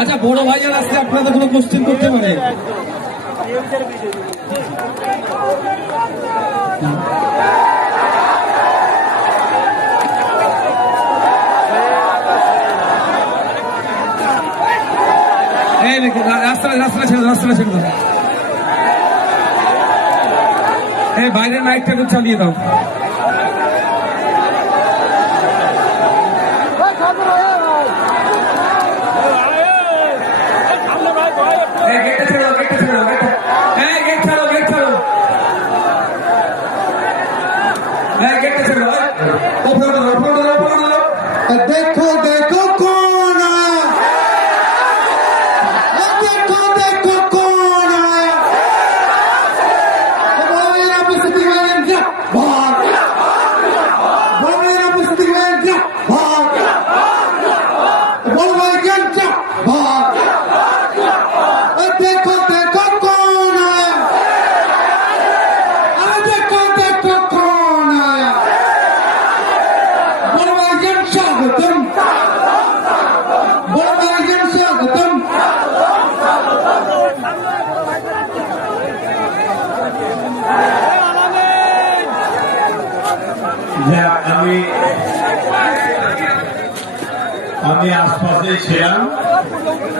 আচ্ছা, বড় ভাইয়ের আসতে আপনাদের কোনো কোশ্চেন করতে পারে? রাস্তাটা ছেড়ে দাও। এই বাইরের লাইটটা একটু চালিয়ে দাও। देखो देखो कौन आया, देखो देखो कौन आया, बोलो मेरा बस्ती वाले जा भाग, बोलो मेरा बस्ती वाले जा भाग, बोलो भाई क्या जा भाग, देखो देखो कौन आया, अरे देखो देखो कौन आया, बोलो भाई क्या स्वागतम, बोलो भाई क्या स्वागतम। আমি আশপাশে ছিলাম।